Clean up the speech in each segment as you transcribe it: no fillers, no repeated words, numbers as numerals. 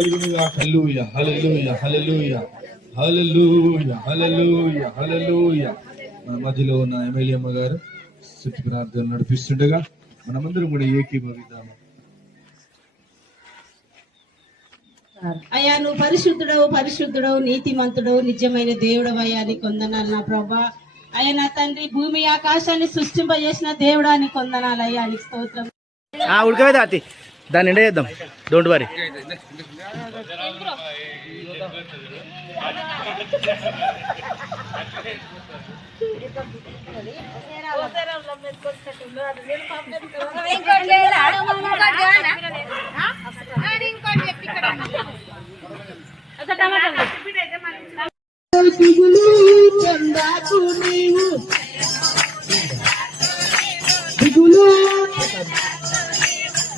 కలుగునుగా. హల్లెలూయా హల్లెలూయా హల్లెలూయా హల్లెలూయా హల్లెలూయా హల్లెలూయా. మన మధ్యలో ఉన్న ఎమ్మెల్యే అమ్మ గారు స్తుతి ప్రార్థన నడిపిస్తుండగా మనమందరం కూడా ఏకీభవిద్దాము. అయ్యా, నువ్వు పరిశుద్ధుడవు, పరిశుద్ధుడవు, నీతిమంతుడవు, నిజమైన దేవుడవు అయ్యా, నీకు వందనాలు నా ప్రభా. అయ్యా నా తండ్రి, భూమి ఆకాశాన్ని సృష్టింపజేసిన దేవుడా నీకు వందనాలు అయ్యా, నీకు స్తోత్రం. ఉడకవేదా అతి దాన్ని ఎండ చేద్దాం, డోంట్ వరీ.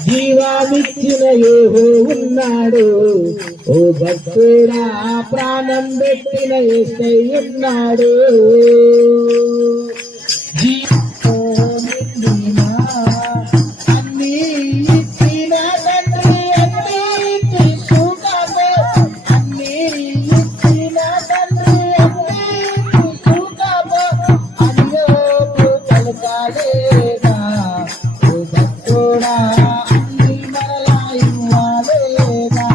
జీవామిచ్చిన యేహో ఉన్నాడు, ఓ భక్తుడా ప్రాణం పెట్టిన యేసయ్య ఉన్నాడు. అన్ని ఇచ్చిన తండ్రి అన్నిటి సుఖము, అన్ని ఇచ్చిన తండ్రి అన్నిటి సుఖము, అన్యోపు పలకాలేదా ఓ భక్తుడా అన్ని మరలా ఇవ్వాలేదా,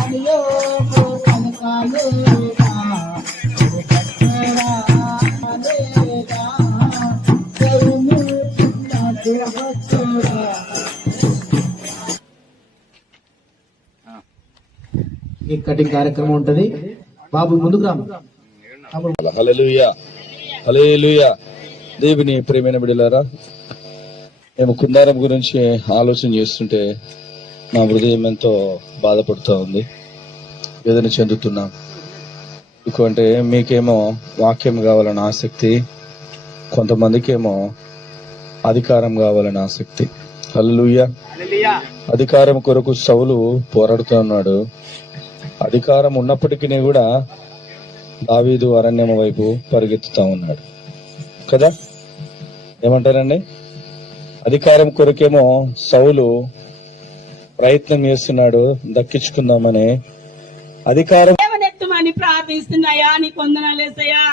అన్యోపు పలకాలేదా ఓ భక్తుడా లేదా కటింగ్ కార్యక్రమం ఉంటది. బాబు ముందుకు రాము. హల్లెలూయా హల్లెలూయా. దేవుని ప్రియమైన బిడ్డలారా, మేము కుందారం గురించి ఆలోచన చేస్తుంటే నా హృదయం ఎంతో బాధపడుతూ ఉంది, వేదన చెందుతున్నాం. ఎందుకంటే మీకేమో వాక్యం కావాలని ఆసక్తి, కొంతమందికేమో అధికారం కావాలని ఆసక్తి. హల్లెలూయా. అధికారం కొరకు సౌలు పోరాడుతూ ఉన్నాడు. అధికారం ఉన్నప్పటికీ కూడా దావీదు అరణ్యం వైపు పరిగెత్తుతా ఉన్నాడు కదా. ఏమంటారండి? అధికారం కొరకేమో సౌలు ప్రయత్నం చేస్తున్నాడు దక్కించుకుందామని. అధికారం లేవనెత్తమని ప్రార్థిస్తున్నాయా, నీకు వందనాలేసయ్యా.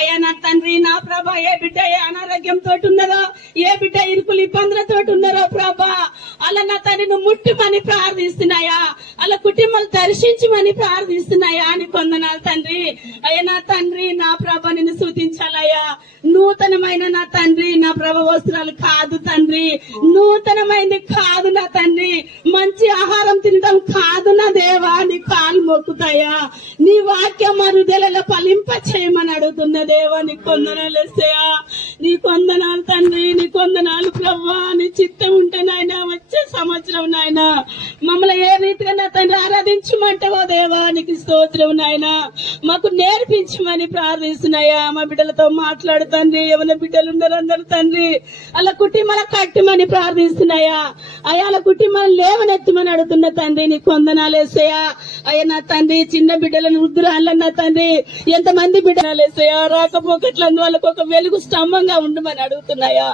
అయ్యా నా తండ్రి, నా ప్రభా, ఏ బిడ్డ అనారోగ్యంతో ఉన్నదో, ఏ బిడ్డ ఇరుకులు ఇబ్బందులతో ఉన్నారో ప్రభా, అలా నా తండ్రి నువ్వు ముట్టుమని ప్రార్థిస్తున్నాయా, అలా కుటుంబాలు దర్శించమని ప్రార్థిస్తున్నాయా, నీకు వందనాలు తండ్రి. అయ్యా నా తండ్రి, నా ప్రభ నిన్ను స్తుతించాలయ్యా. నూతనమైన నా తండ్రి, నా ప్రభ వస్త్రాలు కాదు తండ్రి, నూతనమైంది కాదు నా తండ్రి, మంచి ఆహారం తినడం కాదు నా దేవా, నీ కాలు మొక్కుతాయా, నీ వాక్యం మా హృదయాలలో ఫలింప చేయమని అడుగుతున్న దేవా, నీ కొందనాలు వేస్తాయా, నీ కొందనాలు తండ్రి, నీ కొందనాలు ప్రభా. నీ చిత్తం ఉంటే నాయన వచ్చే సంవత్సరం నాయన మమ్మల్ని ఏ రీతిగా నా తండ్రి ఆరాధించమంటావో దేవా, నీకు స్తోత్రం నాయన. మాకు నేర్పించమని ప్రార్థిస్తున్నాయా. మా బిడ్డలతో మాట్లాడు తండ్రి, ఎవరి బిడ్డలు ఉన్నారు అందరు తండ్రి, అలా కుటుంబాల కట్టమని ప్రార్థిస్తున్నాయా. అయ్యా అలా కుటుంబాలను లేవనెత్తమని అడుగుతున్న తండ్రి, నీ కొందనాలు వేసాయా. అయ్యా నా తండ్రి, చిన్న బిడ్డలను వృద్ధురాళ్ళన్న తండ్రి, ఎంతమంది బిడ్డలు వేసాయా, రాకపోకట్లందు వాళ్ళకు ఒక వెలుగు స్తంభంగా ఉండమని అడుగుతున్నాయా.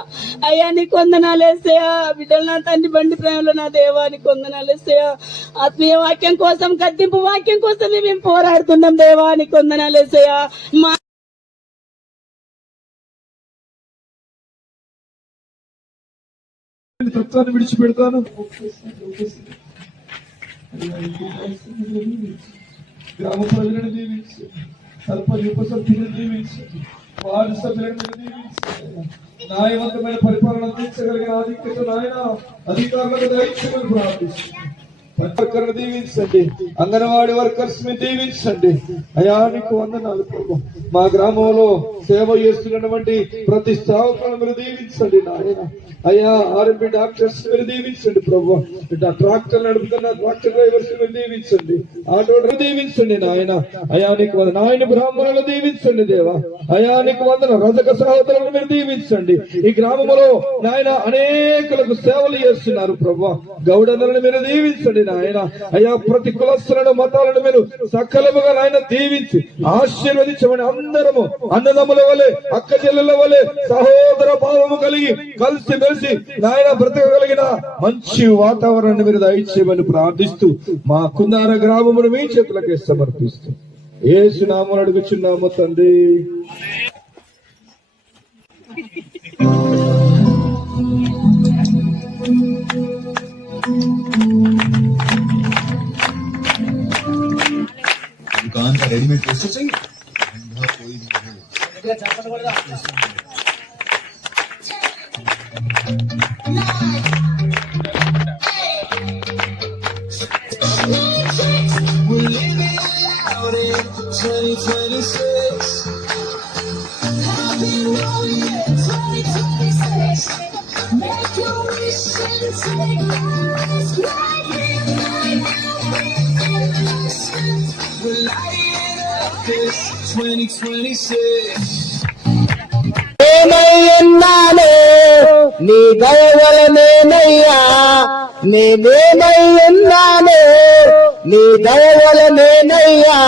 అయ్యా నీ కొందనాలు వేసాయా. బిడ్డలు నా తండ్రి బండి ప్రేమలో నా దేవా, నీ కొందనాలు వేసాయా. ఆత్మీయ వాక్యం కోసం, గద్దింపు వాక్యం కోసమే మేము పోరాడుతున్నాం దేవా, నీ కొందనాలు వేసాయా. మా తత్వాన్ని విడిచిపెడతాను. గ్రామ ప్రజలను దీవించు, సర్పంచ్ ఉప సభ్యులను దీవించు, వార్డు సభ్యులను దీవించు. న్యాయవంతమైన పరిపాలన అందించగలిగిన ఆధిక్యత నాయన అధికారులకు దయచేయమని ప్రార్థిస్తున్నాను. వర్కర్ను దీవించండి, అంగన్వాడీ వర్కర్స్ ని దీవించండి. అయా నీకు వందనాలు ప్రభు. మా గ్రామంలో సేవ చేస్తున్నటువంటి ప్రతి సేవకులను మీరు దీవించండి నాయన. అయ్యా ఆర్ఎంపీ డాక్టర్స్ మీరు దీవించండి ప్రభు. ట్రాక్టర్ నడుపుతున్న ట్రాక్టర్ డ్రైవర్స్ మీరు దీవించండి, ఆటో దీవించండి నాయన. అయా నీకు వందన. నాయన బ్రాహ్మణులు దీవించండి దేవా. అయా నీకు వందన. రజక సహోదరులను మీరు దీవించండి. ఈ గ్రామంలో నాయన అనేకులకు సేవలు చేస్తున్నారు ప్రభు. గౌడలను మీరు దీవించండి నాయన. అయ్యా ప్రతి కులస్తులను మతాలను మీరు సకలముగా నాయన దీవించి ఆశీర్వదించమని అందరము అన్నదమ్ముల వలె అక్క చెల్లెల వలె సహోదర భావము కలిగి కలిసి మెలిసి నాయన బ్రతకగలిగిన మంచి వాతావరణాన్ని మీరు దయచేయమని ప్రార్థిస్తూ మా కుందార గ్రామమును మీ చేతులకే సమర్పిస్తూ యేసు నామమున అడుగుచున్నాము తండ్రి. दुकान का रेडीमेड पोस्टर चाहिए, ठंडा कोई भी हो। We're living out in 2026. Happy New Year 2026. Make your wish and take yours right here, right now. We're lighting up this 2026. నేనయ్యున్నానే నీ దయవలనేనయ్యా, నేనేనయ్యున్నానే నీ దయవలనేనయ్యా,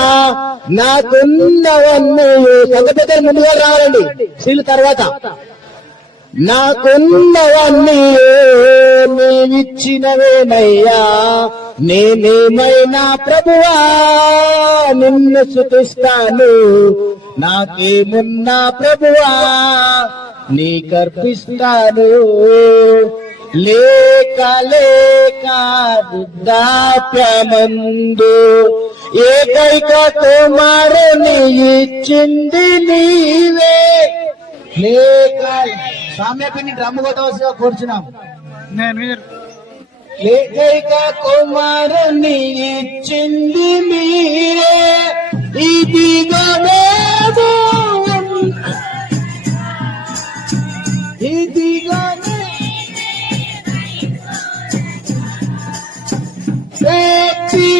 నాకున్నవన్నీ సంగతి ముందుగా రావాలండి శీల తర్వాత. నాకున్నవన్నీ నీవిచ్చినవేనయ్యా, నేనేమైనా ప్రభువా నిన్ను స్తుతిస్తాను, నాకేమున్నా ప్రభువా నీకర్పిస్తాను. లేక లేక వృద్ధాప్యమందు ఏకైక కుమారుని ఇచ్చింది నీవే. లేక సామ్యపిని డ్రమ్ము కొట్టవలసిగా కూర్చున్నాం. ఏకైక కుమారుని ఇచ్చింది మీరే, ఇదిగో మేము ఇదిగో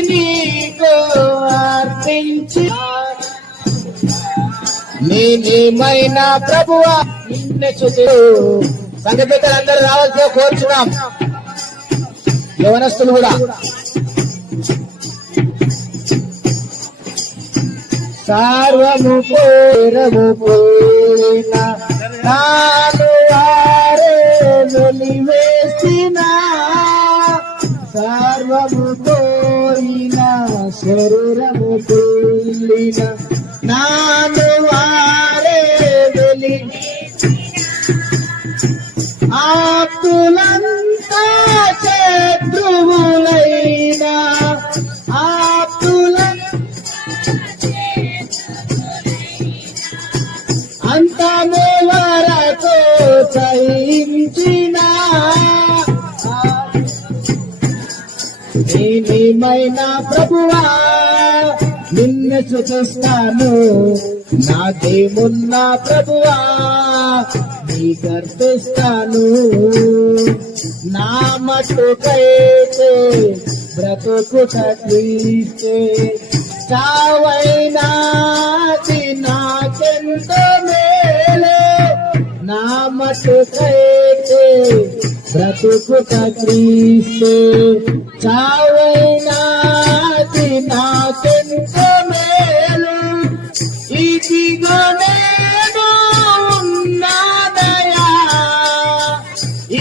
నీకు అర్పించి నేనేమైనా ప్రభువా నిన్ను స్తుతి. సంఘ పెద్దలందరూ రావాల్సిన కోరుచున్నాం, యవనస్తులు కూడా. సార్వము పేరము పోయిన నాను వారే వెలివేసిన, సర్వము పోయిన శరీరము పోయిన నాను వారే వెలి ఆప్తులంతా శత్రువులైనా అంతము వరకు సహించిన నేనేమైనా ప్రభువా నిన్ను స్తుతిస్తాను, నాకేమున్నా ప్రభువా నీకర్పిస్తాను. నా మట్టుకైతే బ్రతుకుట క్రీస్తే, చావైనాది నాకెంతో మేలే. నా మట్టుకైతే బ్రతుకుట క్రీస్తే, చావైనాది నాకెంతో మేలు. ఇదిగో నేను ఉన్నానయ్యా,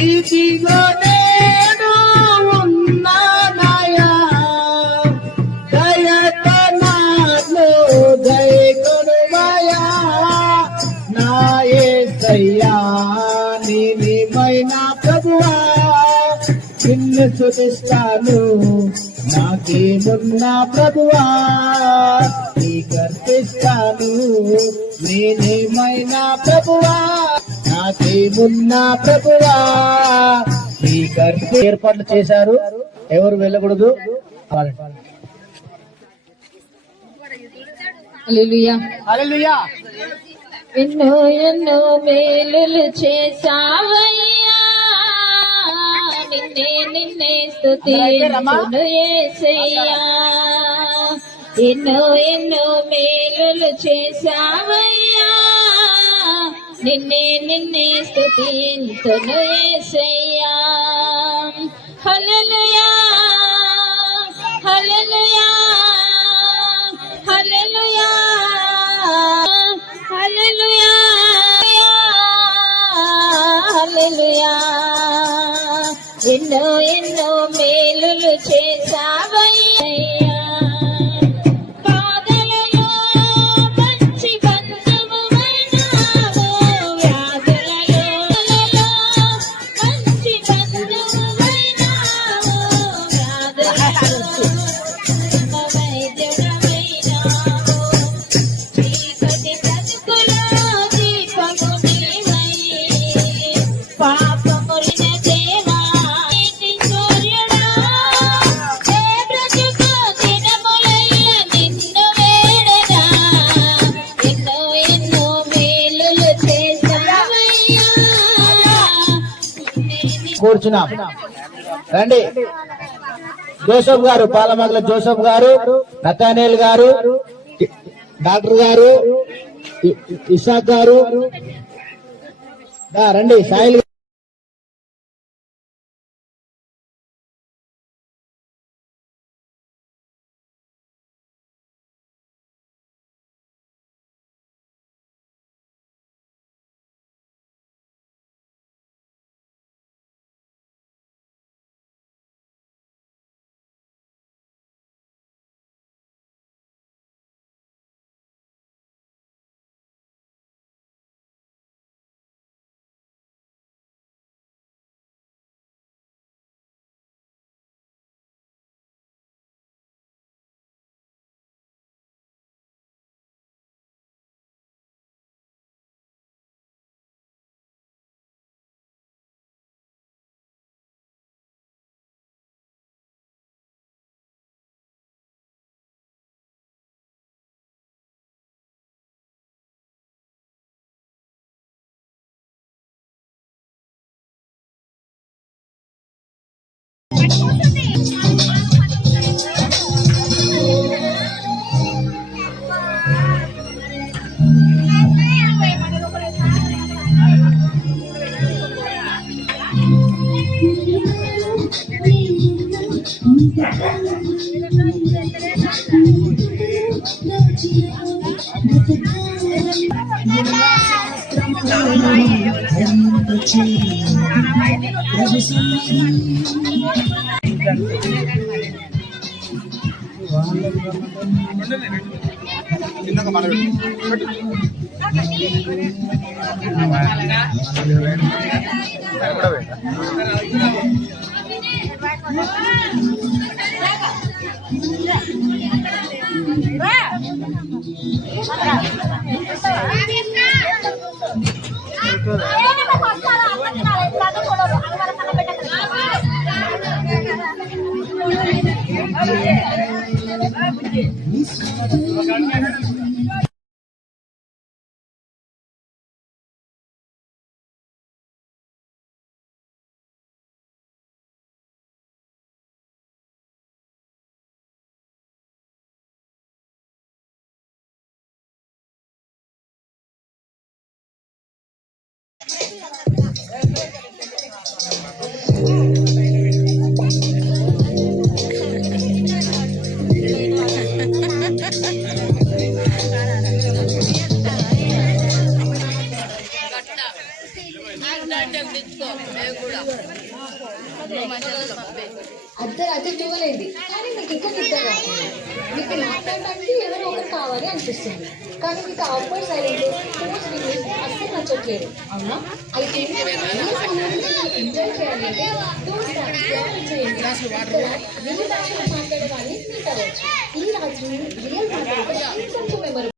ఇదిగో నేను ఉన్నానయ్యా, దయతో నాలో దయకొనుమయ్యా. నా యేసయ్యా నేనేమైనా ప్రభువా నిన్ను స్తుతిస్తాను, నాకేమున్నా ప్రభువా నీకర్పిస్తాను. నేనేమైనా ప్రభువా నాకేమున్నా ప్రభువా నీకర్పి. ఏర్పాట్లు చేశారు, ఎవరు వెళ్ళకూడదు. హల్లెలూయా హల్లెలూయా. ఎన్నో ఎన్నో మేలులు చేసావయ్యా, నిన్నే నిన్నే స్తుతించును యేసయ్యా. ఎన్నో ఎన్నో మేలులు చేసావయ్యా, నిన్నే నిన్నే స్తుతించును యేసయ్యా. హల్లెలూయా హల్లెలూయా హల్లెలూయా హల్లెలూయా హల్లెలూయా ఎన్నో ఎన్నో మేలులు చేశావయ్యా బాధలలో మంచి బంధువువైనావు వ్యాధులలో మంచి బంధువువైనావు వ్యాధులలో వైద్యుడవైనావు చీకటి బ్రతుకులో దీపము నీవై పాపములిన దేవా నీతి సూర్యుడా ఏ బ్రతుకు దినములైన నిన్ను వేడెదా ఎన్నో ఎన్నో మేలులు చేశావయ్యా కూర్చున్నాం. రండి. జోసఫ్ గారు, పాలమగల జోసఫ్ గారు, నతానేల్ గారు, డాక్టర్ గారు, ఇసాక్ గారు, రండి. సాయిల్ అర్ధరాత్రి ఇవ్వలేదు కానీ మీకు ఇంకా నిద్ర రాలేదు. మీకు మాట్లాడడానికి ఎవరో ఒకరు కావాలి అనిపిస్తుంది కానీ మీకు అవుట్డోర్ సైలెంట్ ఫోన్స్ వీడియోస్ అస్సలు నచ్చట్లేదు. అవునా? అయితే ఎంజాయ్ చేయాలంటే టూర్స్ చేయండి. ఇక్కడ రియల్ భాషలో మాట్లాడే వాళ్ళని మీట్ అవ్వచ్చు. ఈ రాత్రి రియల్ మాట్లాడే కొంచెం మెమరబుల్.